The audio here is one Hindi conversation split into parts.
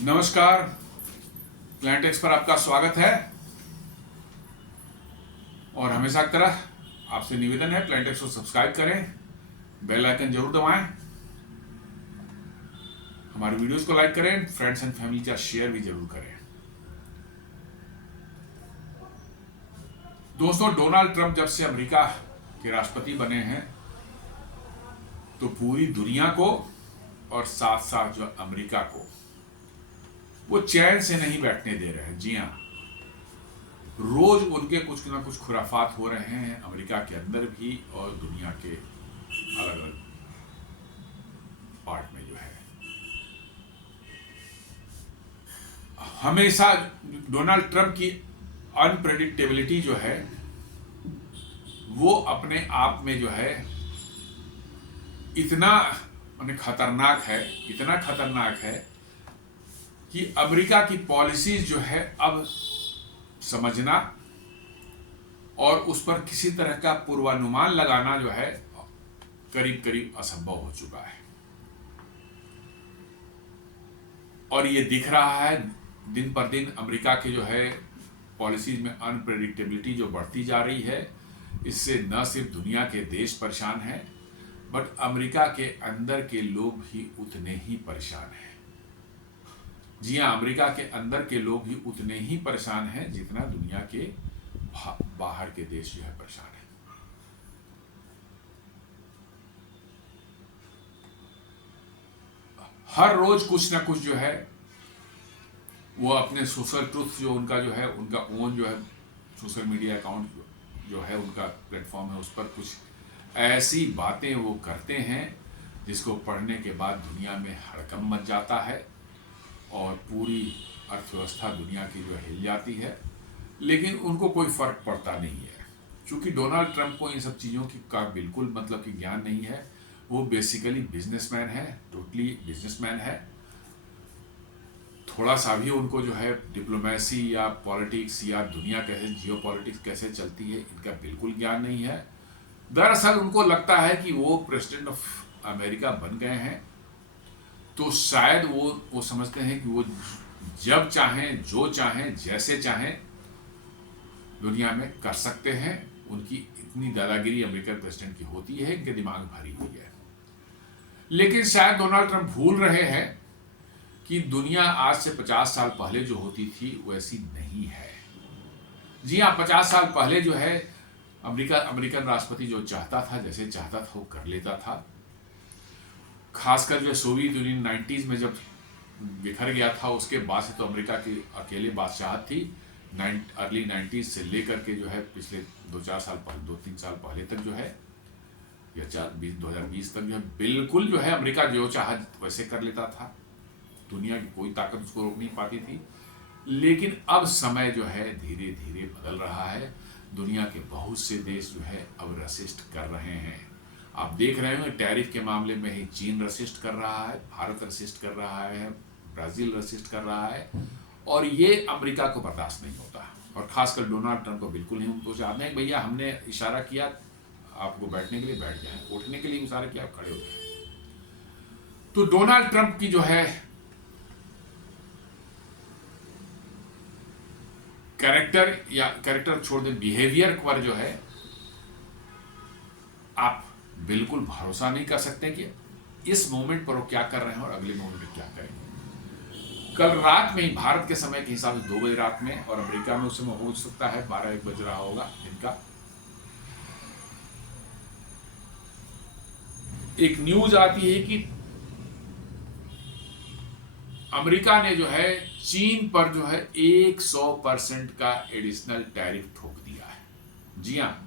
नमस्कार। प्लांटेक्स पर आपका स्वागत है और हमेशा की तरह आपसे निवेदन है प्लांटेक्स को सब्सक्राइब करें, बेल आइकन जरूर दबाएं, हमारी वीडियोस को लाइक करें, फ्रेंड्स एंड फैमिली का शेयर भी जरूर करें। दोस्तों, डोनाल्ड ट्रंप जब से अमेरिका के राष्ट्रपति बने हैं तो पूरी दुनिया को और साथ साथ जो अमेरिका को वो चैन से नहीं बैठने दे रहे हैं। जी हाँ, रोज उनके कुछ ना कुछ खुराफात हो रहे हैं अमेरिका के अंदर भी और दुनिया के अलग अलग पार्ट में जो है। हमेशा डोनाल्ड ट्रंप की अनप्रेडिक्टेबिलिटी जो है वो अपने आप में जो है इतना खतरनाक है, इतना खतरनाक है कि अमेरिका की पॉलिसीज जो है अब समझना और उस पर किसी तरह का पूर्वानुमान लगाना जो है करीब करीब असंभव हो चुका है। और ये दिख रहा है दिन पर दिन अमेरिका के जो है पॉलिसीज में अनप्रेडिक्टेबिलिटी जो बढ़ती जा रही है। इससे न सिर्फ दुनिया के देश परेशान हैं बट अमेरिका के अंदर के लोग भी उतने ही परेशान हैं। जी हाँ, अमेरिका के अंदर के लोग भी उतने ही परेशान हैं जितना दुनिया के बाहर के देश जो है परेशान है। हर रोज कुछ ना कुछ जो है वो अपने सोशल ट्रूथ जो उनका जो है उनका ओन जो है सोशल मीडिया अकाउंट जो है उनका प्लेटफॉर्म है, उस पर कुछ ऐसी बातें वो करते हैं जिसको पढ़ने के बाद दुनिया में हड़कंप मच जाता है और पूरी अर्थव्यवस्था दुनिया की जो हिल जाती है। लेकिन उनको कोई फर्क पड़ता नहीं है क्योंकि डोनाल्ड ट्रंप को इन सब चीज़ों की का बिल्कुल मतलब कि ज्ञान नहीं है। वो बेसिकली बिजनेसमैन है, टोटली बिजनेसमैन है। थोड़ा सा भी उनको जो है डिप्लोमेसी या पॉलिटिक्स या दुनिया कैसे जियोपॉलिटिक्स कैसे चलती है इनका बिल्कुल ज्ञान नहीं है। दरअसल उनको लगता है कि वो प्रेसिडेंट ऑफ अमेरिका बन गए हैं तो शायद वो समझते हैं कि वो जब चाहें, जो चाहें, जैसे चाहें दुनिया में कर सकते हैं। उनकी इतनी दादागिरी अमेरिकन प्रेसिडेंट की होती है, इनके दिमाग भरी हुई है। लेकिन शायद डोनाल्ड ट्रंप भूल रहे हैं कि दुनिया आज से 50 साल पहले जो होती थी वैसी नहीं है। जी हाँ, 50 साल पहले जो है अमेरिकन राष्ट्रपति जो चाहता था, जैसे चाहता था वो कर लेता था। खासकर जो सोवियत यूनियन 90s में जब बिखर गया था उसके बाद से तो अमेरिका की अकेले बादशाहत थी। अर्ली 90s से लेकर के जो है पिछले 2-3 साल पहले तक जो है या 2020 तक जो है बिल्कुल जो है अमेरिका जो चाहा वैसे कर लेता था। दुनिया की कोई ताकत उसको रोक नहीं पाती थी। लेकिन अब समय जो है धीरे धीरे बदल रहा है। दुनिया के बहुत से देश जो है अब रसिस्ट कर रहे हैं। आप देख रहे होंगे टैरिफ के मामले में ही चीन रसिस्ट कर रहा है, भारत रसिस्ट कर रहा है, ब्राजील रसिस्ट कर रहा है और ये अमेरिका को बर्दाश्त नहीं होता। और खासकर डोनाल्ड ट्रंप को बिल्कुल नहीं। उनको चाहते हैं भैया हमने इशारा किया आपको बैठने के लिए बैठ जाए, उठने के लिए इशारा किया आप खड़े हो जाए। तो डोनाल्ड ट्रंप की जो है कैरेक्टर छोड़ दें, बिहेवियर पर जो है आप बिल्कुल भरोसा नहीं कर सकते कि इस मोमेंट पर वो क्या कर रहे हैं और अगले मोमेंट में क्या करेंगे। कल रात में ही भारत के समय के हिसाब से 2 बजे रात में और अमेरिका में उस समय हो सकता है 12-1 बज रहा होगा दिन का, एक न्यूज आती है कि अमेरिका ने जो है चीन पर जो है 100% का एडिशनल टैरिफ ठोक दिया है। जी हाँ,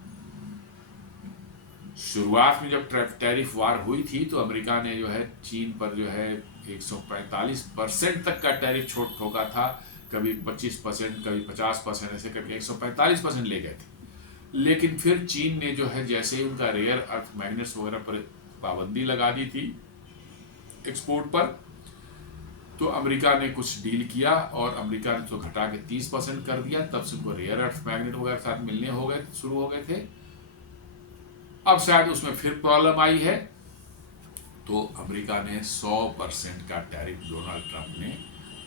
शुरुआत में जब टैरिफ वार हुई थी तो अमेरिका ने जो है चीन पर जो है 145% तक का टैरिफ ठोका था। कभी 25%, कभी 50%, ऐसे करके 145% ले गए थे। लेकिन फिर चीन ने जो है जैसे ही उनका रेयर अर्थ मैग्नेट्स वगैरह पर पाबंदी लगा दी थी एक्सपोर्ट पर, तो अमेरिका ने कुछ डील किया और अमेरिका ने तो घटा के 30% कर दिया। तब से उनको रेयर अर्थ मैग्नेट वगैरह साथ मिलने शुरू हो गए थे। अब शायद उसमें फिर प्रॉब्लम आई है तो अमेरिका ने 100% का टैरिफ डोनाल्ड ट्रंप ने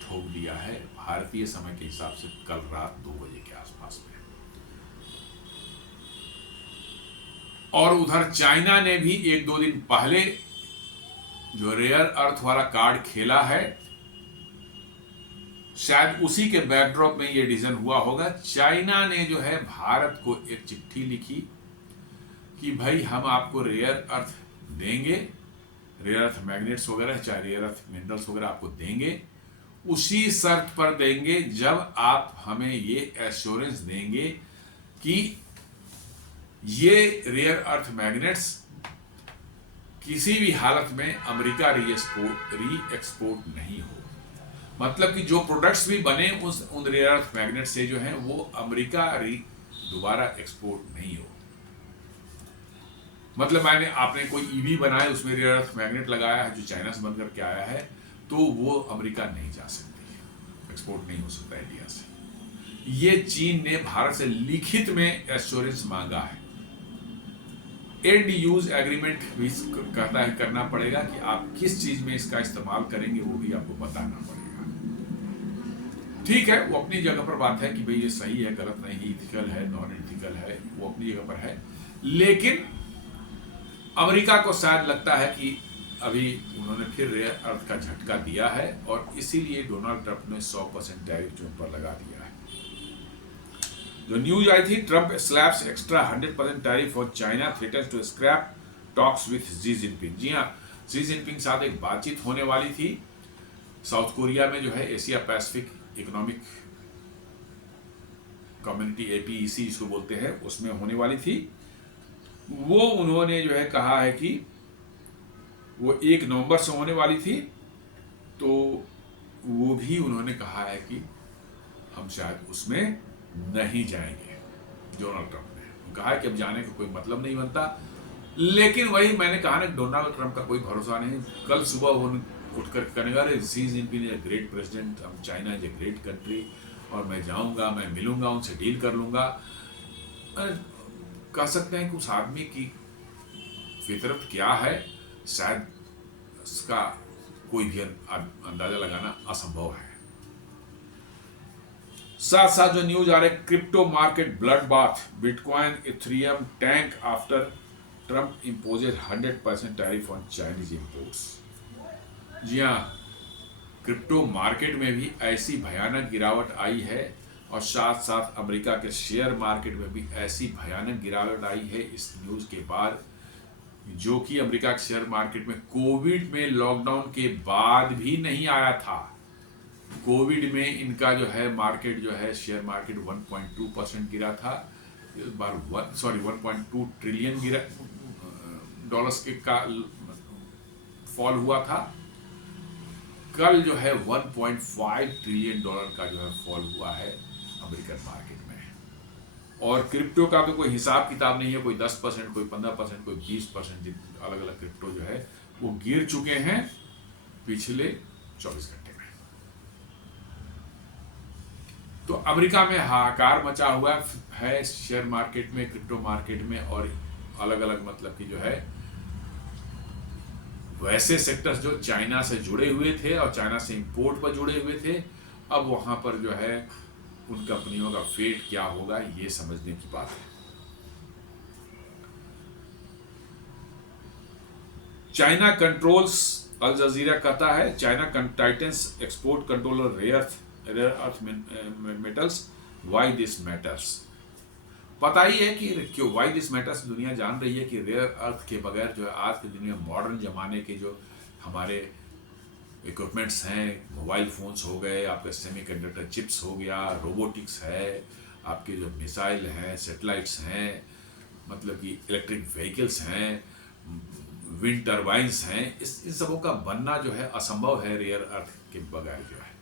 ठोक दिया है भारतीय समय के हिसाब से कल रात 2 बजे के आसपास में। और उधर चाइना ने भी 1-2 दिन पहले जो रेयर अर्थ वाला कार्ड खेला है, शायद उसी के बैकड्रॉप में ये डिसीजन हुआ होगा। चाइना ने जो है भारत को एक चिट्ठी लिखी कि भाई हम आपको रेयर अर्थ देंगे, रेयर अर्थ मैग्नेट्स वगैरह, चाहे रेयर अर्थ मिनरल्स वगैरह आपको देंगे, उसी शर्त पर देंगे जब आप हमें ये एश्योरेंस देंगे कि ये रेयर अर्थ मैग्नेट्स किसी भी हालत में अमेरिका री एक्सपोर्ट नहीं हो। मतलब कि जो प्रोडक्ट्स भी बने उन रेयर अर्थ मैग्नेट से जो हैं वो अमेरिका दोबारा एक्सपोर्ट नहीं हो। मतलब आपने कोई ईवी बनाए, उसमें रेयर अर्थ मैग्नेट लगाया है जो चाइना से बनकर के आया है, तो वो अमेरिका नहीं जा सकती, एक्सपोर्ट नहीं हो सकता इंडिया से। ये चीन ने भारत से लिखित में एश्योरेंस मांगा है। एंड यूज एग्रीमेंट भी करना पड़ेगा कि आप किस चीज में इसका इस्तेमाल करेंगे, वो भी आपको बताना पड़ेगा। ठीक है, वो अपनी जगह पर बात है कि भाई ये सही है, गलत नहीं, इथिकल है, नॉन इथिकल है, वो अपनी जगह पर है। लेकिन अमेरिका को शायद लगता है कि अभी उन्होंने फिर रेयर अर्थ का झटका दिया है और इसीलिए डोनाल्ड ट्रंप ने 100% टैरिफ जो पर लगा दिया है। जो न्यूज आई थी, Trump slabs extra 100% tariff on China, threatens to scrap talks with Xi Jinping. जी हाँ, शी जिनपिंग साथ एक बातचीत होने वाली थी साउथ कोरिया में, जो है Asia Pacific economic community, APEC जिसको बोलते हैं, उसमें होने वाली थी। वो उन्होंने जो है कहा है कि वो 1 नवंबर से होने वाली थी, तो वो भी उन्होंने कहा है कि हम शायद उसमें नहीं जाएंगे। डोनाल्ड ट्रंप ने कहा है कि अब जाने का कोई मतलब नहीं बनता। लेकिन वही मैंने कहा ना, डोनाल्ड ट्रंप का कोई भरोसा नहीं। कल सुबह वो उठकर करेगा, she Jinping is a great president, China is a great country, और मैं जाऊंगा, मैं मिलूंगा, उनसे डील कर लूंगा। कह सकते हैं कि उस आदमी की फितरत क्या है, शायद इसका कोई भी अंदाजा लगाना असंभव है। साथ साथ जो न्यूज आ रहे, crypto market blood bath, bitcoin ethereum tank after Trump imposes 100% tariff on Chinese imports. जी हाँ, क्रिप्टो मार्केट में भी ऐसी भयानक गिरावट आई है और साथ साथ अमेरिका के शेयर मार्केट में भी ऐसी भयानक गिरावट आई है इस न्यूज के बाद, जो कि अमेरिका के शेयर मार्केट में कोविड में लॉकडाउन के बाद भी नहीं आया था। कोविड में इनका जो है मार्केट जो है शेयर मार्केट 1.2% गिरा था। इस बार 1.2 ट्रिलियन डॉलर्स का फॉल हुआ था। कल जो है 1.5 ट्रिलियन डॉलर का जो है फॉल हुआ है अमेरिकन मार्केट में। और क्रिप्टो का तो कोई हिसाब किताब नहीं है, कोई 10%, कोई 15%, कोई 20%, अलग अलग क्रिप्टो जो है वो गिर चुके हैं पिछले 24 घंटे में। तो अमेरिका में हाहाकार मचा हुआ है शेयर मार्केट में, क्रिप्टो मार्केट में, और अलग अलग मतलब कि जो है वैसे सेक्टर्स जो चाइना से जुड़े हुए थे और चाइना से इंपोर्ट पर जुड़े हुए थे, अब वहां पर जो है उन कंपनियों का फेट क्या होगा, ये समझने की बात है। चाइना कंट्रोल्स, अल जजीरा कहता है, China tightens export controller rare earth metals, why this matters. पता ही है कि क्यों व्हाई दिस मैटर्स। दुनिया जान रही है कि रेयर अर्थ के बगैर जो है आज की दुनिया, मॉडर्न जमाने के जो हमारे इक्विपमेंट्स हैं, मोबाइल फोन्स हो गए, आपके सेमीकंडक्टर चिप्स हो गया, रोबोटिक्स है, आपके जो मिसाइल हैं, सैटेलाइट्स हैं, मतलब कि इलेक्ट्रिक व्हीकल्स हैं, विंड टर्बाइंस हैं, इन सबों का बनना जो है असंभव है रेयर अर्थ के बगैर जो है।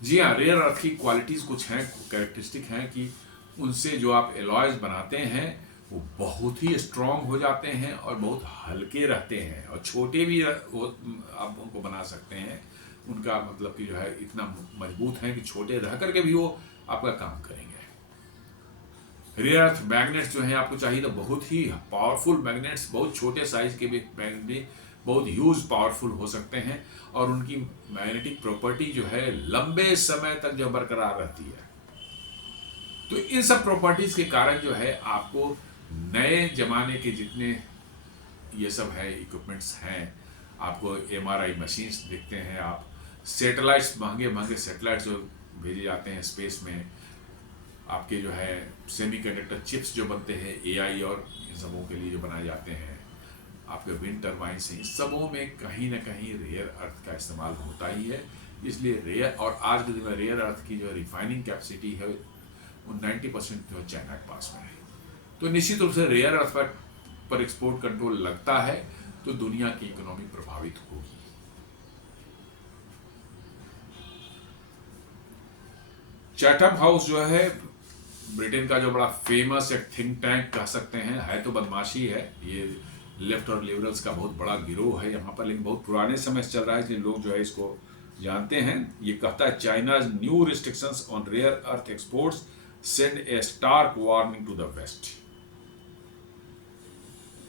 जी हाँ, रेयर अर्थ की क्वालिटीज कुछ हैं, कैरेक्टरिस्टिक हैं कि उनसे जो आप एलॉयज बनाते हैं वो बहुत ही स्ट्रॉन्ग हो जाते हैं और बहुत हल्के रहते हैं, और छोटे भी आप उनको बना सकते हैं। उनका मतलब कि जो है इतना मजबूत है कि छोटे रह करके भी वो आपका काम करेंगे। रेयर अर्थ मैग्नेट्स जो हैं आपको चाहिए तो बहुत ही पावरफुल मैग्नेट्स, बहुत छोटे साइज के भी मैग्नेट बहुत ह्यूज पावरफुल हो सकते हैं और उनकी मैग्नेटिक प्रॉपर्टी जो है लंबे समय तक जो बरकरार रहती है। तो इन सब प्रॉपर्टीज के कारण जो है आपको नए जमाने के जितने ये सब है इक्विपमेंट्स हैं, आपको एमआरआई मशीन्स दिखते हैं, आप सैटेलाइट्स, महंगे महंगे सैटेलाइट्स जो भेजे जाते हैं स्पेस में, आपके जो है सेमीकंडक्टर चिप्स जो बनते हैं एआई और इन सबों के लिए जो बनाए जाते हैं, आपके विंड टर्बाइंस हैं, इस सबों में कहीं ना कहीं रेयर अर्थ का इस्तेमाल होता ही है। इसलिए रेयर, और आज के दिन में रेयर अर्थ की जो रिफाइनिंग कैपेसिटी है वो 90% जो चाइना के पास में है। तो निश्चित रूप से रेयर अर्थ पर एक्सपोर्ट कंट्रोल लगता है तो दुनिया की इकोनॉमी प्रभावित होगी। चैथम हाउस जो है ब्रिटेन का जो बड़ा फेमस एक थिंक टैंक कह सकते हैं, है तो बदमाशी है, ये लेफ्ट और लिबरल्स का बहुत बड़ा गिरोह है यहाँ पर, लेकिन बहुत पुराने समय से चल रहा है, इसलिए लोग जो है इसको जानते हैं। ये कहता है China new restrictions on rare earth exports send a stark warning to the west.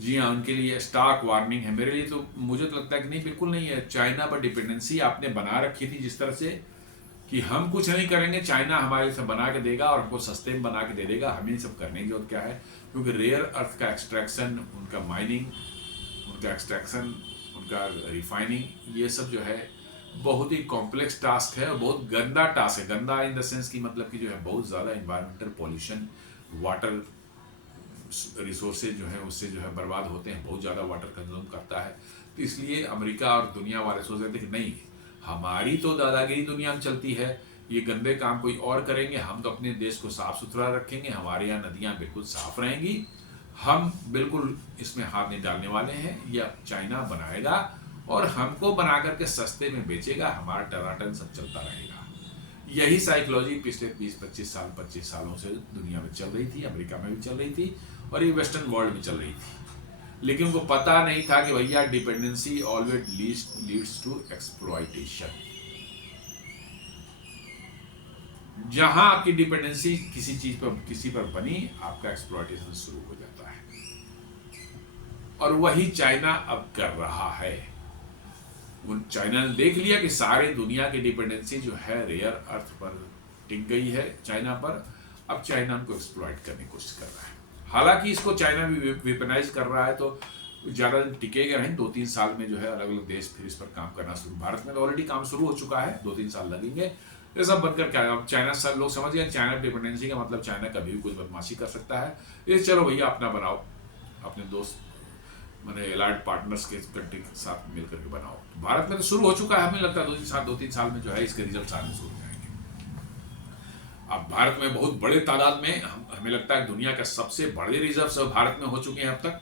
जी हाँ, उनके लिए स्टार्क वार्निंग है। मेरे लिए तो, मुझे तो लगता है कि नहीं, बिल्कुल नहीं है। चाइना पर डिपेंडेंसी आपने बना रखी थी जिस तरह से कि हम कुछ नहीं करेंगे, चाइना हमारे से बना के देगा और हमको सस्ते में बना के दे देगा, हमें सब करने की जरूरत क्या है। क्योंकि रेयर अर्थ का एक्सट्रैक्शन, उनका माइनिंग, उनका एक्सट्रैक्शन, उनका रिफाइनिंग, ये सब जो है बहुत ही कॉम्प्लेक्स टास्क है और बहुत गंदा टास्क है। गंदा इन द सेंस की मतलब कि जो है बहुत ज़्यादा इन्वायरमेंटल पॉल्यूशन, वाटर रिसोर्सेज जो है उससे जो है बर्बाद होते हैं, बहुत ज़्यादा वाटर कंज्यूम करता है। तो इसलिए अमेरिका और दुनिया वाले सोच रहे थे कि नहीं, हमारी तो दादागिरी दुनिया में चलती है, ये गंदे काम कोई और करेंगे, हम तो अपने देश को साफ सुथरा रखेंगे, हमारे यहाँ नदियाँ बिल्कुल साफ रहेंगी, हम बिल्कुल इसमें हाथ नहीं डालने वाले हैं। यह चाइना बनाएगा और हमको बना करके सस्ते में बेचेगा, हमारा टनाटन सब चलता रहेगा। यही साइकोलॉजी पिछले 20-25 साल, 25 सालों से दुनिया में चल रही थी, अमेरिका में भी चल रही थी और ये वेस्टर्न वर्ल्ड में चल रही थी। लेकिन उनको पता नहीं था कि भैया dependency always leads to exploitation. जहां आपकी डिपेंडेंसी किसी चीज पर, किसी पर बनी, आपका एक्सप्लॉइटेशन शुरू हो जाता है और वही चाइना अब कर रहा है। चाइना ने देख लिया कि सारे दुनिया की डिपेंडेंसी जो है रेयर अर्थ पर टिक गई है चाइना पर, अब चाइना उनको एक्सप्लॉइट करने की कोशिश कर रहा है। हालांकि इसको चाइना भी वेपनाइज कर रहा है तो ज़्यादा दिन टिकेगा नहीं, 2-3 साल में जो है अलग अलग देश फिर इस पर काम करना शुरू, भारत में तो ऑलरेडी काम शुरू हो चुका है, 2-3 साल लगेंगे। ये सब बनकर क्या, अब चाइना सब लोग समझ गए चाइना डिपेंडेंसी का मतलब चाइना कभी भी कुछ बदमाशी कर सकता है। ये चलो भैया अपना बनाओ, अपने दोस्त मैंने एलाइड पार्टनर्स के कंट्री के साथ मिलकर के बनाओ। भारत में तो शुरू हो चुका है, हमें लगता है 2-3 साल में जो है इसके रिजल्ट आने शुरू हो जाएंगे। अब भारत में बहुत बड़े तादाद में, हमें लगता है दुनिया का सबसे बड़े रिजर्व भारत में हो चुके हैं अब तक,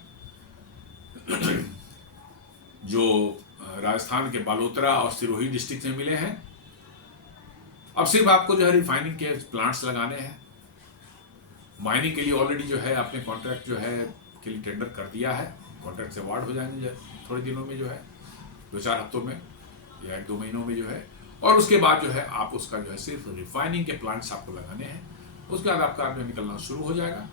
जो राजस्थान के बालोतरा और सिरोही डिस्ट्रिक्ट में मिले हैं। अब सिर्फ आपको जो है रिफाइनिंग के प्लांट्स लगाने हैं। माइनिंग के लिए ऑलरेडी जो है आपने कॉन्ट्रैक्ट जो है के लिए टेंडर कर दिया है, कॉन्ट्रैक्ट से अवार्ड हो जाएंगे थोड़े दिनों में, जो है 2-4 हफ्तों में या 1-2 महीनों में जो है। और उसके बाद जो है आप उसका जो है सिर्फ रिफाइनिंग के प्लांट्स आपको लगाने हैं, उसके बाद आपका जो निकलना शुरू हो जाएगा।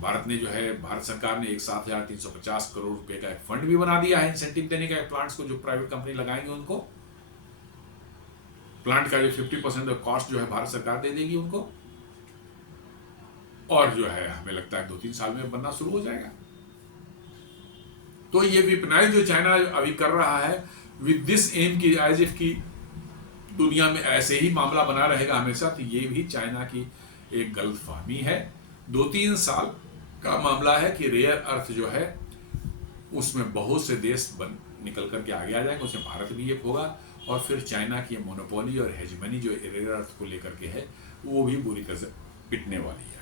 भारत ने जो है, भारत सरकार ने 7,350 करोड़ रुपए का एक फंड भी बना दिया है इंसेंटिव देने का प्लांट्स को, जो प्राइवेट कंपनी लगाएंगे उनको। प्लांट का जो 50% कॉस्ट जो है भारत सरकार दे देगी उनको, और जो है हमें लगता है 2-3 साल में बनना शुरू हो जाएगा। तो ये वेपनाइज जो चाइना अभी कर रहा है विद दिस एम की, एज इफ की दुनिया में ऐसे ही मामला बना रहेगा हमेशा, तो ये भी चाइना की एक गलतफहमी है। 2-3 साल का मामला है कि रेयर अर्थ जो है उसमें बहुत से देश निकल करके आगे आ जाएंगे, उसमें भारत भी एक होगा, और फिर चाइना की मोनोपोली और हेजमनी जो रेयर अर्थ को लेकर के है वो भी बुरी तरह से पिटने वाली है।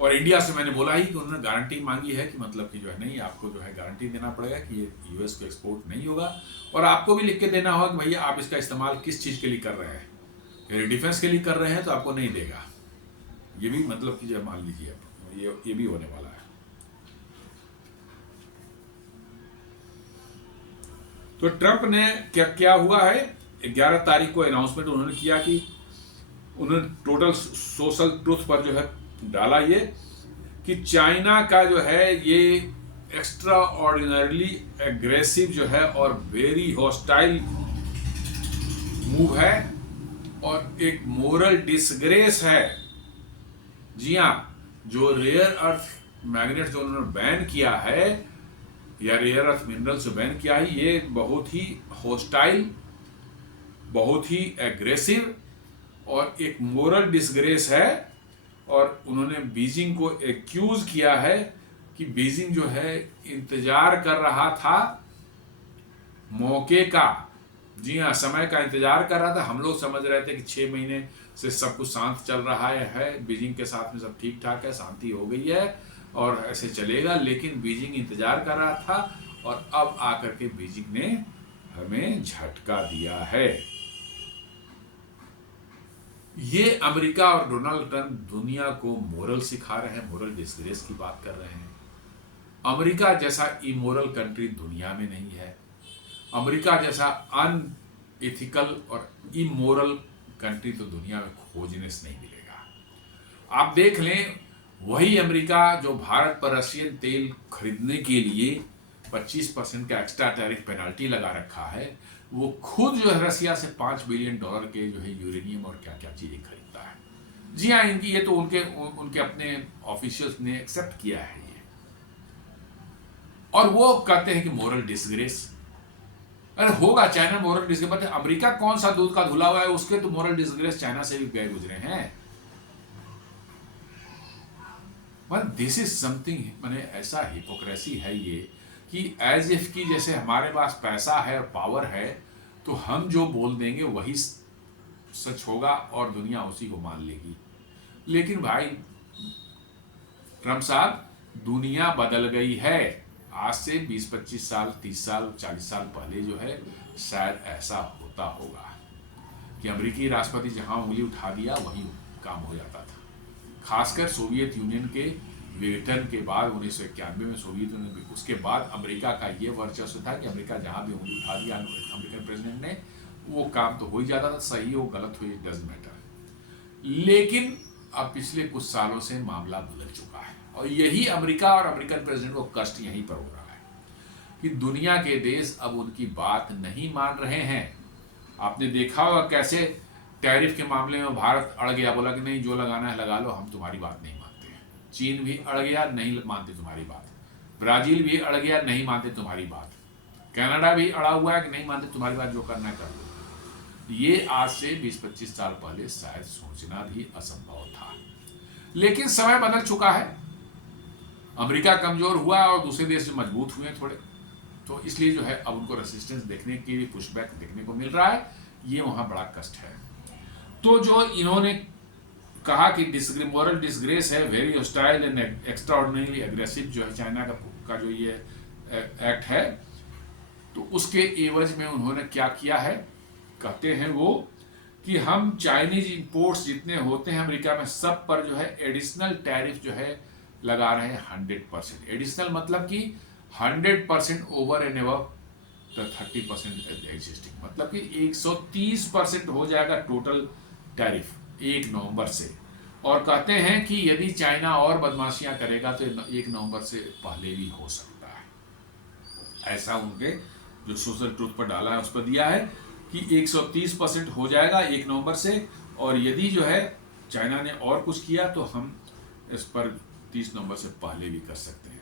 और इंडिया से मैंने बोला ही कि उन्होंने गारंटी मांगी है कि मतलब कि जो है नहीं, आपको जो है गारंटी देना पड़ेगा कि ये यूएस को एक्सपोर्ट नहीं होगा, और आपको भी लिख के देना होगा कि भैया आप इसका इस्तेमाल किस चीज़ के लिए कर रहे हैं। यदि डिफेंस के लिए कर रहे हैं तो आपको नहीं देगा, ये भी मतलब कि जो मान लीजिए ये भी होने वाला है। तो ट्रंप ने क्या हुआ है, 11 तारीख को अनाउंसमेंट उन्होंने किया कि उन्होंने टोटल सोशल ट्रुथ पर जो है डाला ये कि चाइना का जो है ये एक्स्ट्रा ऑर्डिनरली एग्रेसिव जो है और वेरी हॉस्टाइल मूव है और एक मोरल डिसग्रेस है। जी हाँ, जो रेयर अर्थ मैग्नेट जो उन्होंने बैन किया है या रेयर अर्थ मिनरल से बैन किया है, ये बहुत ही हॉस्टाइल, बहुत ही एग्रेसिव और एक मोरल डिसग्रेस है। और उन्होंने बीजिंग को एक्यूज किया है कि बीजिंग जो है इंतजार कर रहा था मौके का। जी हाँ, समय का इंतजार कर रहा था। हम लोग समझ रहे थे कि 6 महीने से सब कुछ शांत चल रहा है, बीजिंग के साथ में सब ठीक ठाक है, शांति हो गई है और ऐसे चलेगा, लेकिन बीजिंग इंतजार कर रहा था और अब आकर के बीजिंग ने हमें झटका दिया है। ये अमेरिका और डोनाल्ड ट्रंप दुनिया को मोरल सिखा रहे हैं, मोरल डिसग्रेस की बात कर रहे हैं। अमेरिका जैसा इमोरल कंट्री दुनिया में नहीं है। अमेरिका जैसा अनएथिकल और इमोरल कंट्री तो दुनिया में खोजने से नहीं मिलेगा। आप देख लें, वही अमेरिका जो भारत पर रशियन तेल खरीदने के लिए 25% का एक्स्ट्रा टैरिफ पेनल्टी लगा रखा है, वो खुद जो है रसिया से $5 बिलियन के जो है यूरेनियम और क्या क्या चीजें खरीदता है। जी हाँ, इनकी ये तो उनके अपने ऑफिशियल्स ने एक्सेप्ट किया है ये, और वो कहते हैं कि मोरल डिसग्रेस। अरे होगा, चाइना मोरल डिसग्रेस, अमेरिका कौन सा दूध का धुला हुआ है, उसके तो मोरल डिसग्रेस चाइना से भी गए गुजरे हैं। दिस इज समथिंग, मैंने ऐसा हिपोक्रेसी है ये कि एज इफ की जैसे हमारे पास पैसा है और पावर है तो हम जो बोल देंगे वही सच होगा और दुनिया उसी को मान लेगी। लेकिन भाई ट्रम्प साहब, दुनिया बदल गई है। आज से 20-25 साल, 30 साल, 40 साल पहले जो है शायद ऐसा होता होगा कि अमेरिकी राष्ट्रपति जहां उंगली उठा दिया वहीं काम हो जाता था। खासकर सोवियत यूनियन के विघटन के बाद 1991 में सोवियत यूनियन, उसके बाद अमेरिका का ये वर्चस्व था कि अमेरिका जहां भी उंगली उठा दिया अमेरिकन प्रेसिडेंट ने, वो काम तो हो ही जाता था, सही हो गलत हो डजंट मैटर। लेकिन अब पिछले कुछ सालों से मामला बदल चुका है और यही अमेरिका और अमेरिकन प्रेसिडेंट को कष्ट यहीं पर हो रहा है कि दुनिया के देश अब उनकी बात नहीं मान रहे हैं। आपने देखा होगा कैसे टैरिफ के मामले में भारत अड़ गया, बोला कि नहीं जो लगाना है लगा लो, हम तुम्हारी बात नहीं मानते हैं। चीन भी अड़ गया, नहीं मानते तुम्हारी बात। ब्राजील भी अड़ गया, नहीं मानते तुम्हारी बात। कनाडा भी अड़ा हुआ है कि नहीं मानते तुम्हारी बात, जो करना है कर लो। ये आज से 20-25 साल पहले शायद सोचना भी असंभव था, लेकिन समय बदल चुका है। अमेरिका कमजोर हुआ और दूसरे देश मजबूत हुए थोड़े, तो इसलिए जो है अब उनको रेसिस्टेंस देखने की भी, पुशबैक देखने को मिल रहा है। ये वहां बड़ा कष्ट है। तो जो इन्होंने कहा कि मोरल डिसग्रेस है, very hostile and extra ordinary aggressive जो है चाइना का जो ये एक्ट है, तो उसके एवज में उन्होंने क्या किया है, कहते हैं वो कि हम चाइनीज इंपोर्ट्स जितने होते हैं अमेरिका में सब पर जो है एडिशनल टैरिफ जो है लगा रहे हैं 100%। एडिशनल मतलब कि 100% over and above the 30% existing, मतलब कि 130% हो जाएगा टोटल टैरिफ 1 नवंबर से। और कहते हैं कि यदि चाइना और बदमाशियां करेगा तो 1 नवंबर से पहले भी हो सकता है। ऐसा उनके जो सोशल ट्रूथ पर डाला है उस पर दिया है कि 130% हो जाएगा 1 नवंबर से, और यदि जो है चाइना ने और कुछ किया तो हम इस पर 30 नवंबर से पहले भी कर सकते हैं।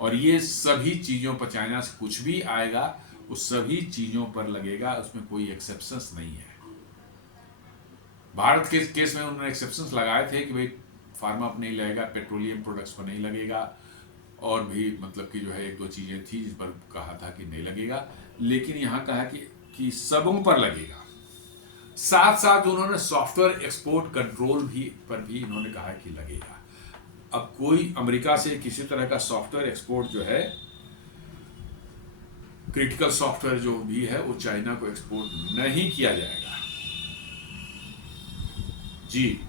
और ये सभी चीज़ों पर चाइना से कुछ भी आएगा उस सभी चीज़ों पर लगेगा, उसमें कोई एक्सेप्शंस नहीं है। भारत के केस में उन्होंने एक्सेप्शंस लगाए थे कि भाई फार्मा पर नहीं लगेगा, पेट्रोलियम प्रोडक्ट्स पर नहीं लगेगा, और भी मतलब कि जो है 1-2 चीज़ें थी जिस पर कहा था कि नहीं लगेगा, लेकिन यहाँ कहा कि सबों पर लगेगा। साथ साथ उन्होंने सॉफ्टवेयर एक्सपोर्ट कंट्रोल पर भी इन्होंने कहा कि लगेगा। अब कोई अमेरिका से किसी तरह का सॉफ्टवेयर एक्सपोर्ट जो है, क्रिटिकल सॉफ्टवेयर जो भी है, वो चाइना को एक्सपोर्ट नहीं किया जाएगा जी।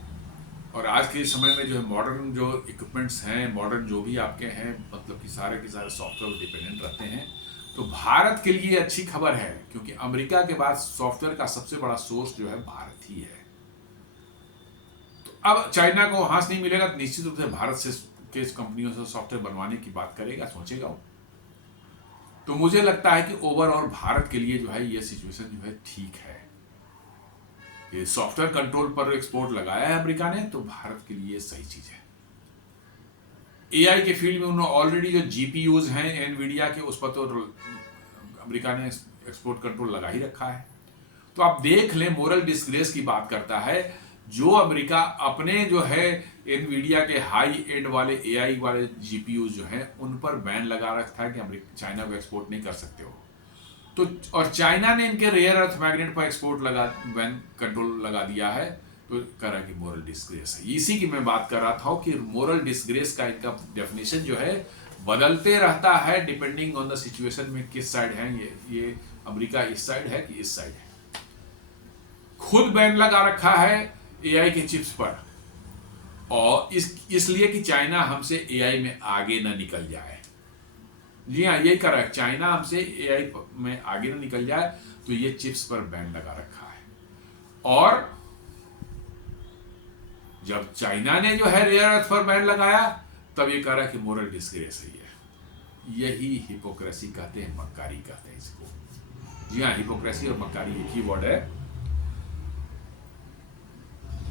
और आज के समय में जो है मॉडर्न जो इक्विपमेंट्स हैं, मॉडर्न जो भी आपके हैं, मतलब कि सारे के सारे सॉफ्टवेयर डिपेंडेंट रहते हैं। तो भारत के लिए अच्छी खबर है, क्योंकि अमेरिका के बाद सॉफ्टवेयर का सबसे बड़ा सोर्स जो है भारत ही है। तो अब चाइना को वहां से नहीं मिलेगा तो निश्चित रूप से भारत से के कंपनियों से सॉफ्टवेयर बनवाने की बात करेगा, सोचेगा वो। तो मुझे लगता है कि ओवरऑल भारत के लिए जो है ये सिचुएशन जो है ठीक है। ये सॉफ्टवेयर कंट्रोल पर एक्सपोर्ट लगाया है अमेरिका ने, तो भारत के लिए सही चीज है। एआई के फील्ड में उन्होंने ऑलरेडी जो जीपीयूज हैं एनवीडिया के, उस पर तो अमेरिका ने एक्सपोर्ट कंट्रोल लगा ही रखा है। तो आप देख लें, मोरल डिस्ग्रेस की बात करता है। जो अमेरिका अपने जो है एनवीडिया के हाई एंड वाले एआई वाले जीपीयूज जो हैं उन पर बैन लगा रखा है कि चाइना को एक्सपोर्ट नहीं कर सकते हो। तो और चाइना ने इनके रेयर अर्थ मैग्नेट पर एक्सपोर्ट बैन कंट्रोल लगा दिया है। तो कह रहा है कि मोरल डिस्ग्रेस है। इसी की मैं बात कर रहा था कि मोरल डिस्ग्रेस का इनका डेफिनेशन जो है बदलते रहता है डिपेंडिंग ऑन द सिचुएशन में किस साइड है ये अमेरिका इस साइड है कि इस साइड है। खुद बैन लगा रखा है एआई के चिप्स पर, और इसलिए कि चाइना हमसे एआई में आगे ना निकल जाए। जी हाँ, यही कर रहा है, चाइना हमसे एआई में आगे ना निकल जाए, तो ये चिप्स पर बैन लगा रखा है। और जब चाइना ने जो है रेयर अर्थ पर बैन लगाया, तब ये कह रहा है कि मोरल डिस्ग्रेस है। यही हिपोक्रेसी कहते हैं, मक्कारी कहते हैं इसको। जी हाँ, हिपोक्रेसी और मक्कारी एक ही वर्ड है।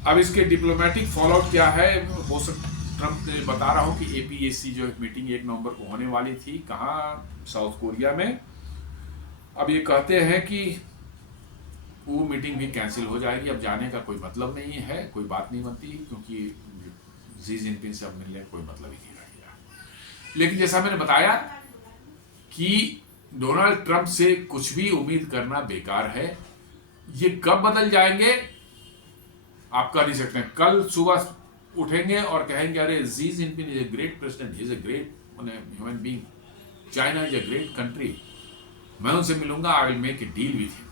अब इसके डिप्लोमेटिक फॉलोअप क्या है, हो सकता ट्रंप ने बता रहा हूं कि एपीएसी जो मीटिंग 1 नवंबर को होने वाली थी, कहाँ, साउथ कोरिया में। अब ये कहते हैं कि वो मीटिंग भी कैंसिल हो जाएगी। अब जाने का कोई मतलब नहीं है, कोई बात नहीं बनती, क्योंकि शी जिनपिंग से अब मिलने का कोई मतलब ही नहीं रह गया। लेकिन जैसा मैंने बताया कि डोनाल्ड ट्रंप से कुछ भी उम्मीद करना बेकार है। ये कब बदल जाएंगे आप कह नहीं सकते हैं। कल सुबह उठेंगे और कहेंगे अरे Xi Jinping is a great president, he is a great human being, China is a great country, मैं उनसे मिलूंगा, I will make a deal with him.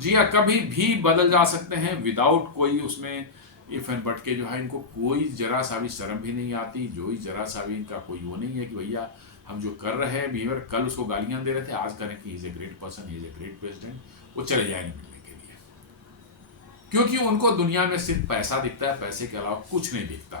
जी हाँ, कभी भी बदल जा सकते हैं विदाउट कोई उसमें इफ एंड बट के। जो है इनको कोई जरा सा भी शर्म भी नहीं आती, जो ही जरा सा भी इनका कोई वो नहीं है कि भैया हम जो कर रहे हैं बिहेवियर, कल उसको गालियां दे रहे थे, आज करें कि ही is a great person, he is a great president, वो चले जाएंगे मिलने के लिए। क्योंकि उनको दुनिया में सिर्फ पैसा दिखता है, पैसे के अलावा कुछ नहीं दिखता।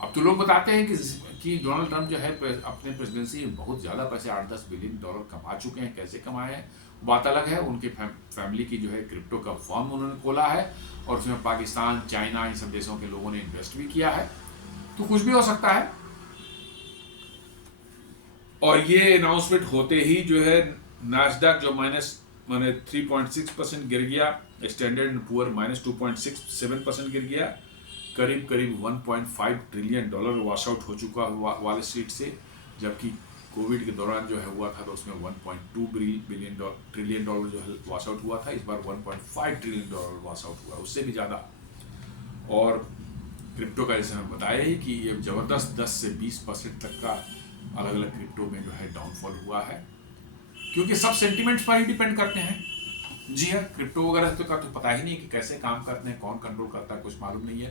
अब तो लोग बताते हैं कि डोनाल्ड ट्रंप जो है अपने प्रेसिडेंसी में बहुत ज़्यादा पैसे, 8-10 बिलियन डॉलर कमा चुके हैं। कैसे कमाए हैं बात अलग है। उनके फैमिली की जो है क्रिप्टो का फॉर्म उन्होंने खोला है, और उसमें पाकिस्तान, चाइना, इन सब देशों के लोगों ने इन्वेस्ट भी किया है। तो कुछ भी हो सकता है। और ये अनाउंसमेंट होते ही जो है नास्डैक जो -3.6% गिर गया, स्टैंडर्ड एंड पुअर -2.67% गिर गया, करीब 1.5 ट्रिलियन डॉलर वॉश आउट हो चुका वॉल स्ट्रीट से। जबकि कोविड के दौरान जो है हुआ था तो उसमें 1.2 ट्रिलियन डॉलर जो है वॉश आउट हुआ था। इस बार 1.5 ट्रिलियन डॉलर वॉश आउट हुआ, उससे भी ज़्यादा। और क्रिप्टो का जैसे मैं बताया ही कि ये ज़बरदस्त 10 से 20% तक का अलग अलग क्रिप्टो में जो है डाउनफॉल हुआ है, क्योंकि सब सेंटिमेंट्स पर ही डिपेंड करते हैं। जी हाँ, क्रिप्टो वगैरह का तो पता ही नहीं कि कैसे काम करते हैं, कौन कंट्रोल करता है, कुछ मालूम नहीं है।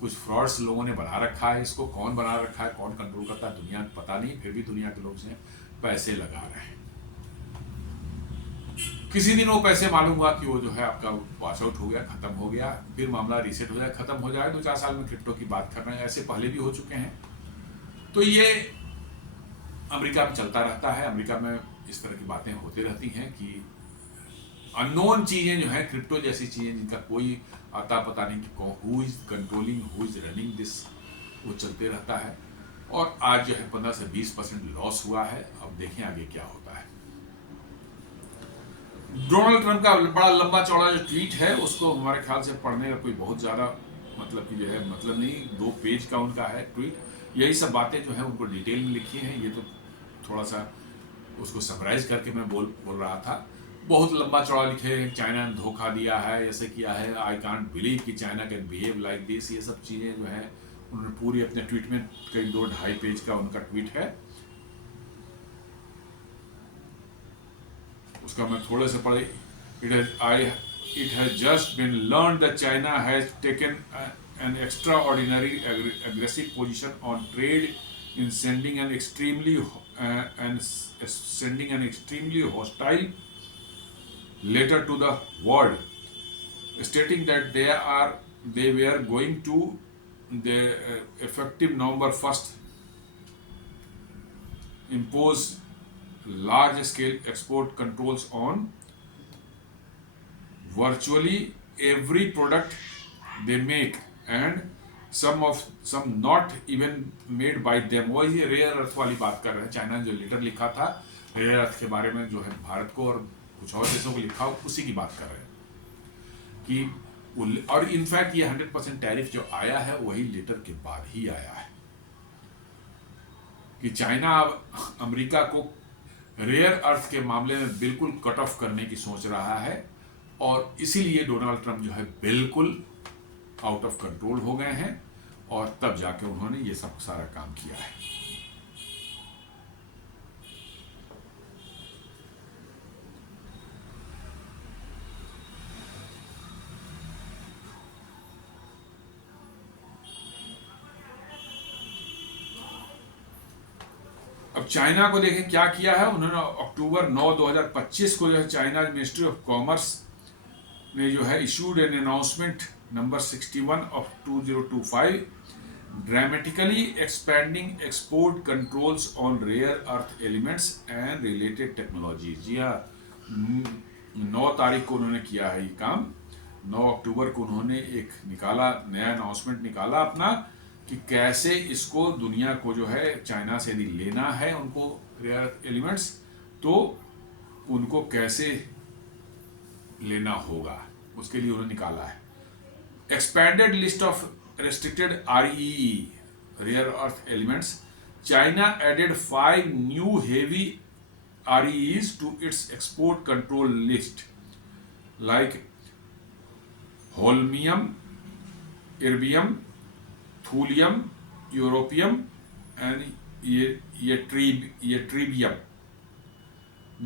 कुछ फ्रॉड्स लोगों ने बना रखा है, इसको कौन बना रखा है, कौन कंट्रोल करता है, दुनिया को पता नहीं। फिर भी दुनिया के लोग इसमें पैसे लगा रहे हैं। किसी दिन वो पैसे मालूम हुआ कि वो जो है आपका वॉश आउट हो गया, खत्म हो गया, फिर मामला रीसेट हो जाए, खत्म हो जाए। 2-4 साल में क्रिप्टो की बात कर रहे हैं, ऐसे पहले भी हो चुके हैं। तो ये अमेरिका में चलता रहता है। अमेरिका में इस तरह की बातें होती रहती हैं कि अननोन चीज़ें जो है, क्रिप्टो जैसी चीज़ें जिनका कोई आता पता नहीं कि who is controlling, who is running this, वो चलते रहता है। और आज जो है 15 से 20% लॉस हुआ है। अब देखें आगे क्या होता है। डोनाल्ड ट्रंप का बड़ा लंबा चौड़ा जो ट्वीट है, उसको हमारे ख्याल से पढ़ने का कोई बहुत ज़्यादा मतलब कि जो है मतलब नहीं, 2 पेज का उनका है ट्वीट। यही सब बातें जो है उनको डिटेल में लिखी हैं। ये तो थोड़ा सा उसको समराइज करके मैं बोल रहा था। बहुत लंबा चौड़ा लिखे, चाइना ने धोखा दिया है, ऐसे किया है, आई कांट बिलीव कि China can behave like this, ये सब चीज़ें जो है उन्होंने पूरी अपने ट्वीट में, करीब 2-2.5 पेज का उनका ट्वीट है। उसका मैं थोड़े से पढ़े। It has just been learn that China has taken an extraordinary aggressive position on trade in sending an extremely hostile letter to the world, stating that they were going to the effective November 1st impose large scale export controls on virtually every product they make, and some not even made by them। वही रेयर अर्थ वाली बात कर रहे हैं। चाइना ने जो लेटर लिखा था रेयर अर्थ के बारे में, जो है भारत को और कुछ और देशों को लिखा, उसी की बात कर रहे हैं कि और इनफैक्ट ये 100% टैरिफ जो आया है वही लेटर के बाद ही आया है कि चाइना अब अमेरिका को रेयर अर्थ के मामले में बिल्कुल कट ऑफ करने की सोच रहा है, और इसीलिए डोनाल्ड ट्रंप जो है बिल्कुल आउट ऑफ कंट्रोल हो गए हैं, और तब जाके उन्होंने ये सब सारा काम किया है। अब चाइना को देखें क्या किया है उन्होंने। अक्टूबर 9, 2025 को जो है चाइना मिनिस्ट्री ऑफ कॉमर्स ने जो है issued an announcement number 61 of 2025 dramatically expanding export controls on rare earth elements and related technologies। जी हाँ, 9 तारीख को उन्होंने किया है ये काम। 9 अक्टूबर को उन्होंने एक नया अनाउंसमेंट निकाला अपना कि कैसे इसको दुनिया को जो है चाइना से यदि लेना है उनको रेयर एलिमेंट्स, तो उनको कैसे लेना होगा, उसके लिए उन्होंने निकाला है। Expanded list of restricted REE rare earth elements, China added 5 new heavy REEs to its export control list, like holmium, erbium, thulium, europium, and ytterbium.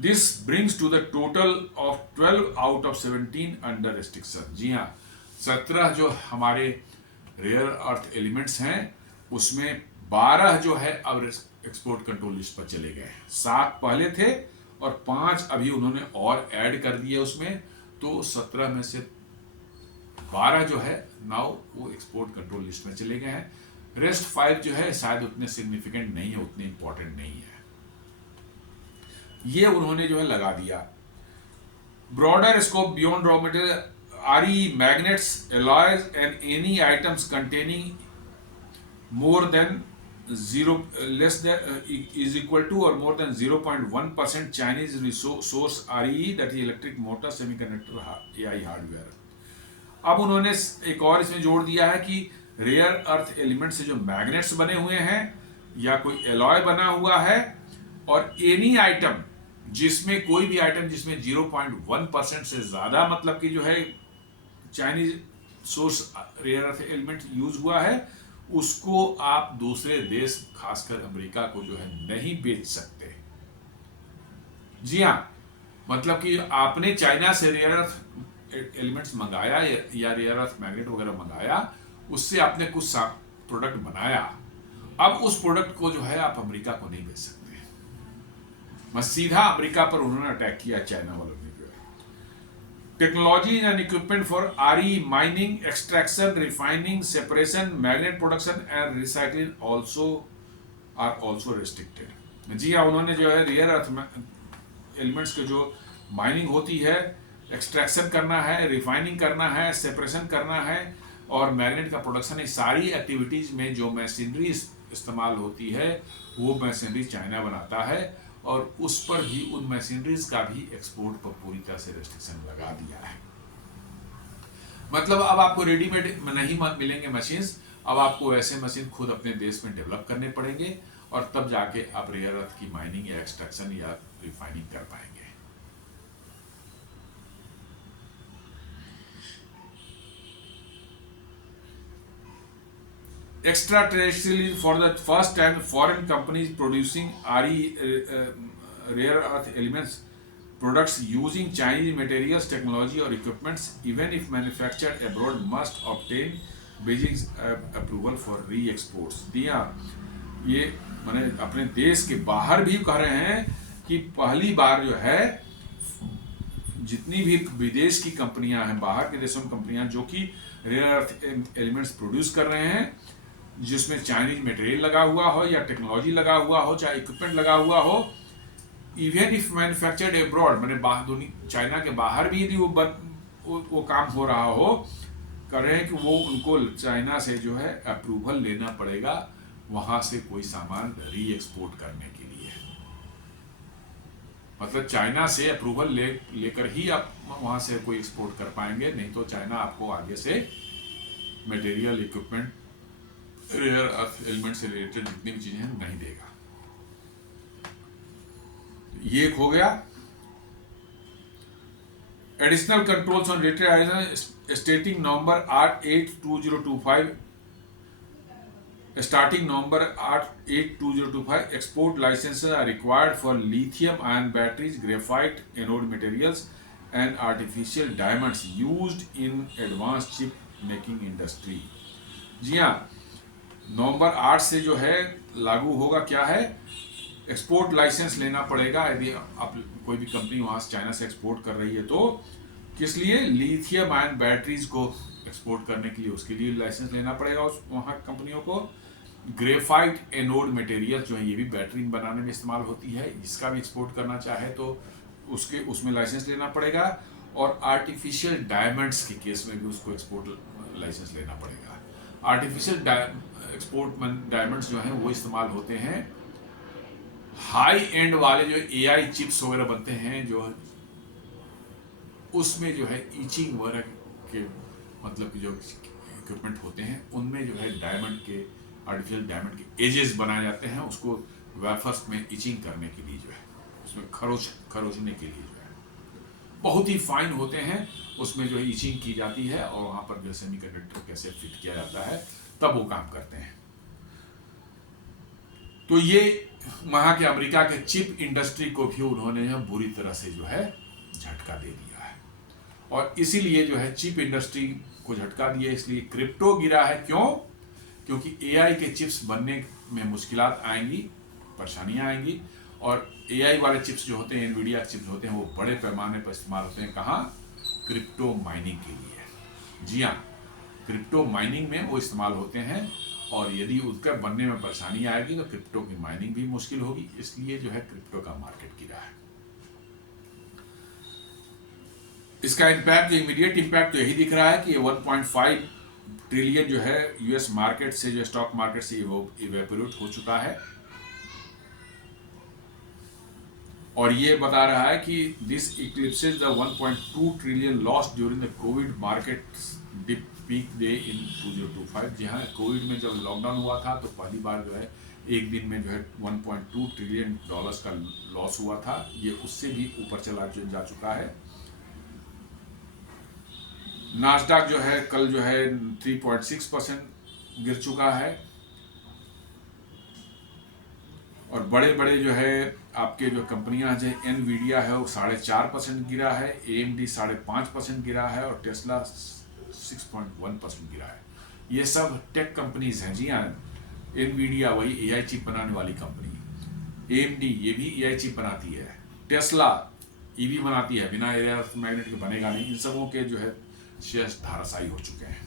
This brings to the total of 12 out of 17 under restriction। जी हाँ, 17 जो हमारे रेयर अर्थ एलिमेंट्स हैं उसमें 12 जो है अब एक्सपोर्ट कंट्रोल लिस्ट पर चले गए। 7 पहले थे और 5 अभी उन्होंने और ऐड कर दिए उसमें, तो 17 में से 12 जो है नाउ वो एक्सपोर्ट कंट्रोल लिस्ट में चले गए हैं। रेस्ट 5 जो है शायद उतने सिग्निफिकेंट नहीं है, उतने इंपॉर्टेंट नहीं है, ये उन्होंने जो है लगा दिया। Broader scope beyond raw material RE magnets, alloys and any items containing more than less than is equal to or more than 0.1% Chinese source RE, that is electric motor, semiconductor, AI hardware। अब उन्होंने एक और इसमें जोड़ दिया है कि रेयर अर्थ एलिमेंट से जो मैग्नेट्स बने हुए हैं या कोई एलॉय बना हुआ है, और एनी आइटम जिसमें कोई भी आइटम जिसमें 0.1% से ज्यादा मतलब कि जो है Chinese source rare earth element use हुआ है, उसको आप दूसरे देश खासकर अमेरिका को जो है नहीं बेच सकते। जी हाँ, मतलब कि आपने चाइना से रेयर अर्थ एलिमेंट्स मंगाया या रेयर अर्थ मैग्नेट वगैरह मंगाया, उससे आपने कुछ प्रोडक्ट बनाया, अब उस प्रोडक्ट को जो है आप अमेरिका को नहीं बेच सकते। बस सीधा अमेरिका पर उन्होंने अटैक किया चाइना वालों ने। Technology and equipment for RE mining, extraction, refining, separation, magnet production and recycling are also restricted। जी हाँ, उन्होंने जो है रेयर अर्थ एलिमेंट्स के जो माइनिंग होती है, एक्सट्रैक्शन करना है, रिफाइनिंग करना है, सेपरेशन करना है और मैग्नेट का प्रोडक्शन, ये सारी एक्टिविटीज में जो मशीनरी इस्तेमाल होती है वो मशीनरी चाइना बनाता है, और उस पर भी उन मशीनरीज का भी एक्सपोर्ट पर पूरी तरह से रेस्ट्रिक्शन लगा दिया है। मतलब अब आपको रेडीमेड नहीं मिलेंगे मशीन्स, अब आपको ऐसे मशीन खुद अपने देश में डेवलप करने पड़ेंगे, और तब जाके आप रेयर अर्थ की माइनिंग या एक्सट्रैक्शन या रिफाइनिंग कर पाएंगे। Extraterrestrially, for the first time, foreign companies producing rare earth elements products using Chinese materials, technology or equipments, even if manufactured abroad, must obtain Beijing's approval for re-exports। दिया ये मैंने अपने देश के बाहर भी कह रहे हैं कि पहली बार जो है जितनी भी विदेश की कंपनियां हैं, बाहर के देशों में कंपनियां जो कि रेयर अर्थ एलिमेंट्स प्रोड्यूस कर रहे हैं, जिसमें चाइनीज मटेरियल लगा हुआ हो या टेक्नोलॉजी लगा हुआ हो, चाहे इक्विपमेंट लगा हुआ हो, इवन इफ मैन्युफैक्चर्ड एब्रॉड, मैंने चाइना के बाहर भी यदि वो काम हो रहा हो, कर रहे हैं कि वो उनको चाइना से जो है अप्रूवल लेना पड़ेगा वहां से कोई सामान री एक्सपोर्ट करने के लिए। मतलब चाइना से अप्रूवल लेकर ही आप वहां से कोई एक्सपोर्ट कर पाएंगे, नहीं तो चाइना आपको आगे से material, equipment, rare earth element से रिलेटेड जितनी भी चीजें हैं नहीं देगा। ये एक हो गया। Additional controls on related item स्टेटिंग November 8/8/2025 starting November 8/2025, export licenses are required for lithium-ion batteries, graphite anode materials, and artificial diamonds used in advanced chip making industry। जी हाँ, नवंबर 8 से जो है लागू होगा। क्या है? एक्सपोर्ट लाइसेंस लेना पड़ेगा यदि आप कोई भी कंपनी वहाँ से चाइना से एक्सपोर्ट कर रही है तो। किस लिए? लिथियम आयन बैटरीज को एक्सपोर्ट करने के लिए, उसके लिए लाइसेंस लेना पड़ेगा उस वहाँ कंपनियों को। ग्रेफाइट एनोड मटेरियल जो है ये भी बैटरी बनाने में इस्तेमाल होती है, इसका भी एक्सपोर्ट करना चाहे तो उसमें लाइसेंस लेना पड़ेगा। और आर्टिफिशियल डायमंड्स के केस में भी उसको एक्सपोर्ट लाइसेंस लेना पड़ेगा। आर्टिफिशियल एक्सपोर्ट डायमंड्स जो हैं वो इस्तेमाल होते हैं हाई एंड वाले जो एआई चिप्स वगैरह बनते हैं, जो उसमें जो है ईचिंग वगैरह के मतलब कि जो इक्विपमेंट होते हैं उनमें जो है डायमंड के, आर्टिफिशियल डायमंड के एजेस बनाए जाते हैं, उसको वेफर्स में ईचिंग करने के लिए जो है, उसमें खरोचने के लिए जो है बहुत ही फाइन होते हैं, उसमें जो है ईचिंग की जाती है और वहाँ पर जो सेमीकंडक्टर कैसे फिट किया जाता है तब वो काम करते हैं। तो ये वहाँ के अमेरिका के चिप इंडस्ट्री को भी उन्होंने बुरी तरह से जो है झटका दे दिया है। और इसीलिए जो है चिप इंडस्ट्री को झटका दिया, इसलिए क्रिप्टो गिरा है। क्यों? क्योंकि एआई के चिप्स बनने में मुश्किलात आएंगी, परेशानियां आएंगी। और एआई वाले चिप्स जो होते हैं, एनवीडिया चिप्स होते हैं, वो बड़े पैमाने पर इस्तेमाल होते हैं। कहाँ? क्रिप्टो माइनिंग के लिए। जी हाँ, क्रिप्टो माइनिंग में वो इस्तेमाल होते हैं और यदि उसका बनने में परेशानी आएगी तो क्रिप्टो की माइनिंग भी मुश्किल होगी, इसलिए जो है क्रिप्टो का मार्केट गिरा है। इसका इम्पैक्ट, इमीडिएट इम्पैक्ट तो यही दिख रहा है कि 1.5 ट्रिलियन जो है यूएस मार्केट से, जो स्टॉक मार्केट से वो इवेपोरेट हो चुका है। और ये बता रहा है कि this eclipses the 1.2 trillion loss during the COVID market dip peak day in 2025। जी हाँ, कोविड में जब लॉकडाउन हुआ था तो पहली बार जो है एक दिन में जो है 1.2 ट्रिलियन डॉलर्स का लॉस हुआ था। ये उससे भी ऊपर चला जा चुका है। नास्डॉक जो है कल जो है 3.6% गिर चुका है। और बड़े बड़े जो है आपके जो कंपनियां हैं, एनवीडिया है वो 4.5% गिरा है, AMD 5.5% गिरा है और टेस्ला 6.1% गिरा है। ये सब टेक कंपनीज हैं। जी हाँ, एनवीडिया वही एआई चिप बनाने वाली कंपनी, AMD ये भी एआई चिप बनाती है, टेस्ला ईवी बनाती है, बिना एयर अर्थ मैग्नेट के बनेगा नहीं। इन सबों के जो है शेयर्स धाराशायी हो चुके हैं।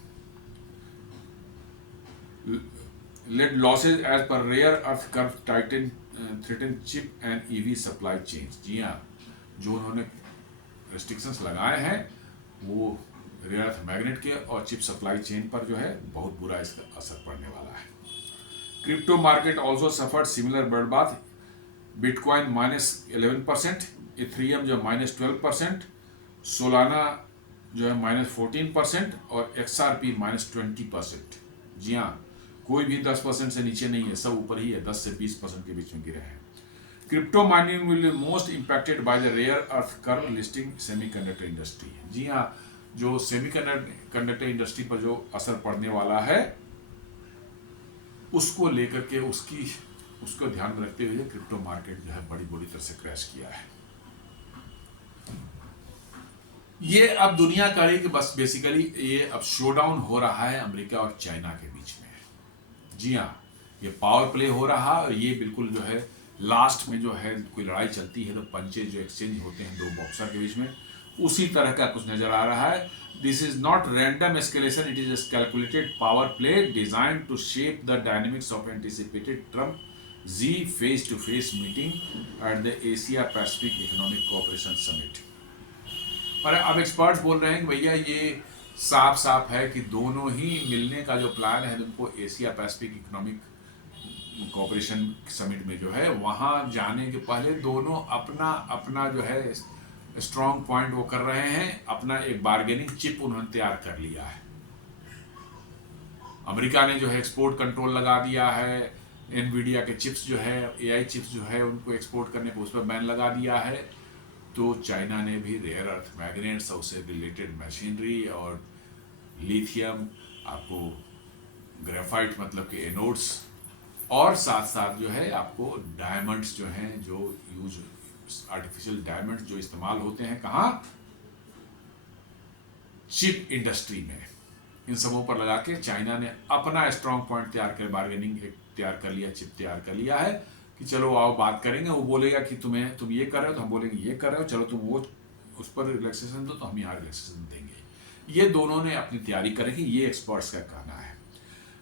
लेड लॉसेज एज पर rare earth curb titan threaten chip and EV supply chain. जी हाँ, जो उन्होंने रेस्ट्रिक्शंस लगाए हैं वो रेयर अर्थ मैग्नेट के और चिप सप्लाई चेन पर जो है बहुत बुरा इसका असर पड़ने वाला है। Crypto market also suffered similar bloodbath. Bitcoin -11%, Ethereum जो -12%, सोलाना जो है -14% और XRP -20%। जी हाँ, कोई भी 10% से नीचे नहीं है, सब ऊपर ही है, 10 से 20% के बीच में गिरे हैं। Crypto mining will be most impacted by the rare earth curb listing semiconductor industry. जी हाँ, जो सेमीकंडक्टर इंडस्ट्री पर जो असर पड़ने वाला है उसको लेकर के उसको ध्यान में रखते हुए क्रिप्टो मार्केट जो है बड़ी बुरी तरह से क्रैश किया है। ये अब दुनिया का एक बस बेसिकली ये अब शोडाउन हो रहा है अमेरिका और चाइना के बीच में। जी हाँ, ये पावर प्ले हो रहा है और ये बिल्कुल जो है लास्ट में जो है कोई लड़ाई चलती है तो पंचेज जो एक्सचेंज होते हैं दो बॉक्सर के बीच में, उसी तरह का कुछ नजर आ रहा है। This is not random escalation, it is calculated power play designed to shape the dynamics of anticipated Trump Xi face to face meeting at the Asia Pacific Economic Cooperation summit. और अब एक्सपर्ट्स बोल रहे हैं कि भैया ये साफ साफ है कि दोनों ही मिलने का जो प्लान है उनको Asia Pacific Economic Cooperation summit में जो है वहाँ जाने के पहले दोनों अपना अपना जो है स्ट्रॉन्ग पॉइंट वो कर रहे हैं, अपना एक बार्गेनिंग चिप उन्होंने तैयार कर लिया है। अमेरिका ने जो है एक्सपोर्ट कंट्रोल लगा दिया है, एनवीडिया के चिप्स जो है, एआई चिप्स जो है उनको एक्सपोर्ट करने को उस पर बैन लगा दिया है। तो चाइना ने भी रेयर अर्थ मैग्नेट्स और उससे रिलेटेड मशीनरी और लिथियम, आपको ग्रेफाइट मतलब कि एनोड्स, और साथ साथ जो है आपको डायमंड्स जो हैं, जो यूज आर्टिफिशियल डायमंड्स जो इस्तेमाल होते हैं कहाँ, चिप इंडस्ट्री में, इन सबों पर लगा के चाइना ने अपना स्ट्रॉन्ग पॉइंट तैयार कर बार्गेनिंग एक तैयार कर लिया, चिप तैयार कर लिया है कि चलो आओ बात करेंगे। वो बोलेगा कि तुम ये कर रहे हो तो हम बोलेंगे ये कर रहे हो, चलो तुम वो उस पर रिलैक्सेशन दो तो हम यहाँ रिलैक्सेशन देंगे। ये दोनों ने अपनी तैयारी करेगी, ये एक्सपर्ट्स का कहना है।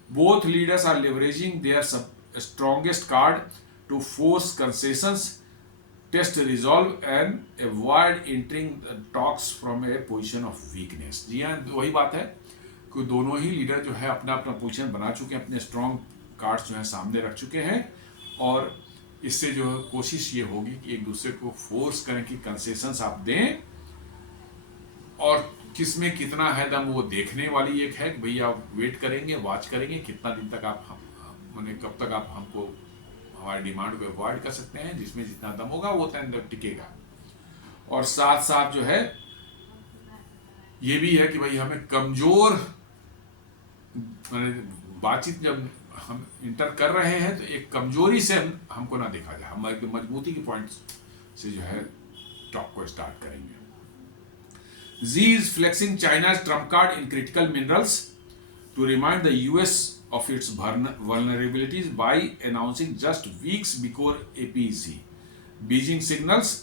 Both leaders are leveraging their strongest card to force concessions, test resolve and avoid entering talks from a position of weakness. जी हाँ, वही बात है कि दोनों ही लीडर जो है अपना अपना पोजीशन बना चुके हैं, अपने स्ट्रॉन्ग कार्ड्स जो है सामने रख चुके हैं, और इससे जो है कोशिश ये होगी कि एक दूसरे को फोर्स करें कि कंसेशंस आप दें, और किस में कितना है दम वो देखने वाली एक है कि भैया आप वेट करेंगे, वॉच करेंगे कितना दिन तक आप मैंने कब तक आप हमको हमारी डिमांड को अवॉइड कर सकते हैं, जिसमें जितना दम होगा वो उतना टिकेगा। और साथ साथ जो है ये भी है कि भाई हमें कमजोर बातचीत जब हम इंटर कर रहे हैं तो एक कमजोरी से हमको ना देखा जाए, हम एक मजबूती के पॉइंट से जो है टॉक को स्टार्ट करेंगे। Z is flexing China's trump card in critical minerals to remind the US of its vulnerabilities by announcing just weeks before APEC. Beijing signals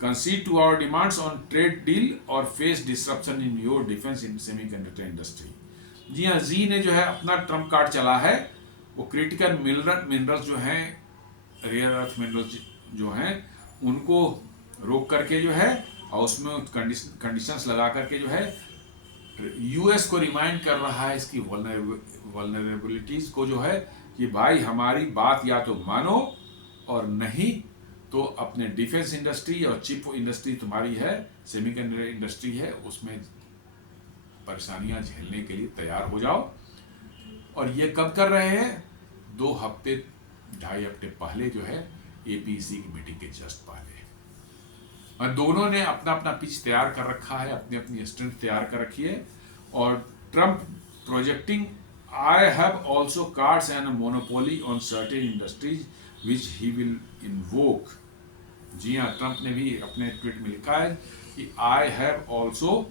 concede to our demands on trade deal or face disruption in your defense in semiconductor industry. जी हाँ, जी ने जो है अपना ट्रम्प कार्ड चला है, वो क्रिटिकल मिनरल्स जो हैं, रेयर अर्थ मिनरल्स जो हैं उनको रोक करके जो है और उसमें कंडीशंस लगा करके जो है यूएस को रिमाइंड कर रहा है इसकी वल्नरेबिलिटीज को, जो है कि भाई हमारी बात या तो मानो और नहीं तो अपने डिफेंस इंडस्ट्री और चिप इंडस्ट्री तुम्हारी है, सेमीकंडक्टर इंडस्ट्री है, उसमें परेशानियां झेलने के लिए तैयार हो जाओ। और ये कब कर रहे हैं? 2 हफ्ते 2.5 हफ्ते पहले जो है एपीसी की मीटिंग के जस्ट पहले। और दोनों ने अपना अपना पिच तैयार कर रखा है, अपनी अपनी स्ट्रेंथ तैयार कर रखी है। और Trump projecting I have also cards and monopoly on certain industries which he will invoke. जी हाँ, ट्रम्प ने भी अपने ट्वीट में लिखा है कि I have also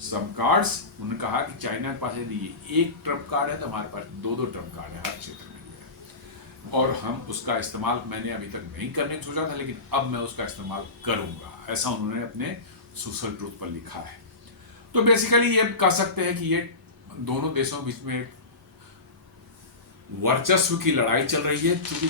some cards. उन्होंने कहा कि चाइना के पास यदि एक ट्रम्प कार्ड है तो हमारे पास 2 ट्रम्प कार्ड है हर क्षेत्र में, और हम उसका इस्तेमाल मैंने अभी तक नहीं करने को सोचा था, लेकिन अब मैं उसका इस्तेमाल करूंगा, ऐसा उन्होंने अपने सोशल ट्रूथ पर लिखा है। तो बेसिकली ये कह सकते हैं कि ये दोनों देशों के बीच में वर्चस्व की लड़ाई चल रही है, क्योंकि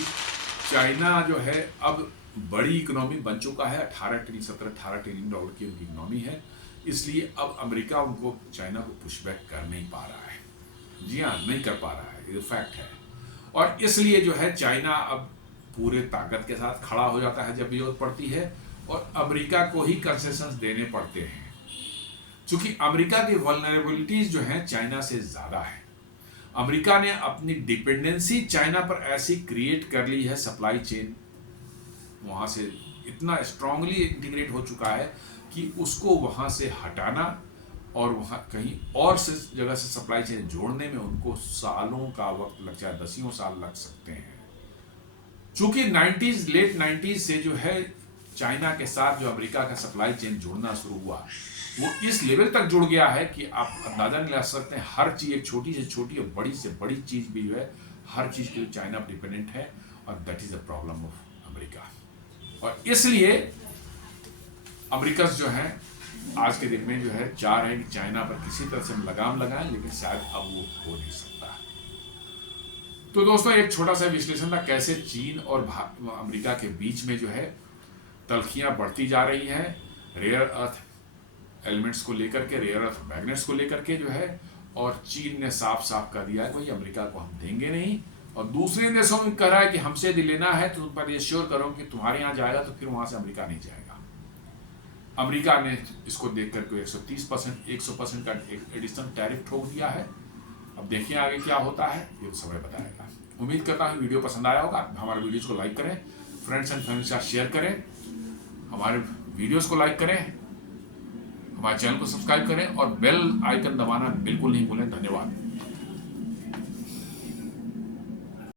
चाइना जो है अब बड़ी इकोनॉमी बन चुका है, 17-18 ट्रिलियन डॉलर की उनकी इकोनॉमी है, इसलिए अब अमेरिका उनको चाइना को पुशबैक कर नहीं पा रहा है। जी हाँ, नहीं कर पा रहा है, ये फैक्ट है। और इसलिए जो है चाइना अब पूरे ताकत के साथ खड़ा हो जाता है जब जरूरत पड़ती है, और अमेरिका को ही कंसेशंस देने पड़ते हैं, क्योंकि अमेरिका की वल्नरेबिलिटीज जो हैं चाइना से ज़्यादा है। अमेरिका ने अपनी डिपेंडेंसी चाइना पर ऐसी क्रिएट कर ली है, सप्लाई चेन वहाँ से इतना स्ट्रांगली इंटीग्रेट हो चुका है कि उसको वहाँ से हटाना और वहाँ कहीं और से जगह से सप्लाई चेन जोड़ने में उनको सालों का वक्त लग जाए, 10 साल लग सकते हैं। चूंकि लेट 90s से जो है चाइना के साथ जो अमेरिका का सप्लाई चेन जुड़ना शुरू हुआ, वो इस लेवल तक जुड़ गया है कि आप अंदाजा नहीं लगा सकते हैं। हर चीज़, एक छोटी से छोटी और बड़ी से बड़ी चीज़ भी जो है, हर चीज़ के लिए चाइना पर डिपेंडेंट है, और that is the problem of America. और इसलिए अमेरिका जो है आज के दिन में जो है चाह रहे हैं कि चाइना पर किसी तरह से लगाम लगाएं, लेकिन शायद अब वो हो नहीं सकता। तो दोस्तों एक छोटा सा विश्लेषण था कैसे चीन और अमेरिका के बीच में जो है तल्खियां बढ़ती जा रही हैं रेयर अर्थ एलिमेंट्स को लेकर के, रेयर अर्थ मैग्नेट्स को लेकर के जो है। और चीन ने साफ साफ कर दिया है भाई अमेरिका को हम देंगे नहीं, और दूसरे देशों में कह रहा है कि हमसे यदि लेना है तो तुम पर ये श्योर करो कि तुम्हारे यहाँ जाएगा तो फिर वहां से अमेरिका नहीं जाएगा। अमेरिका ने इसको देख करके 130% 100% का एडिशनल टैरिफ ठोक दिया है। अब देखिए आगे क्या होता है, ये तो समय बताएगा। उम्मीद करता हूँ वीडियो पसंद आया होगा। हमारे वीडियोस को लाइक करें, फ्रेंड्स एंड फैमिली के साथ शेयर करें, हमारे वीडियोस को लाइक करें, हमारे चैनल को सब्सक्राइब करें और बेल आइकन दबाना बिल्कुल नहीं भूलें। धन्यवाद।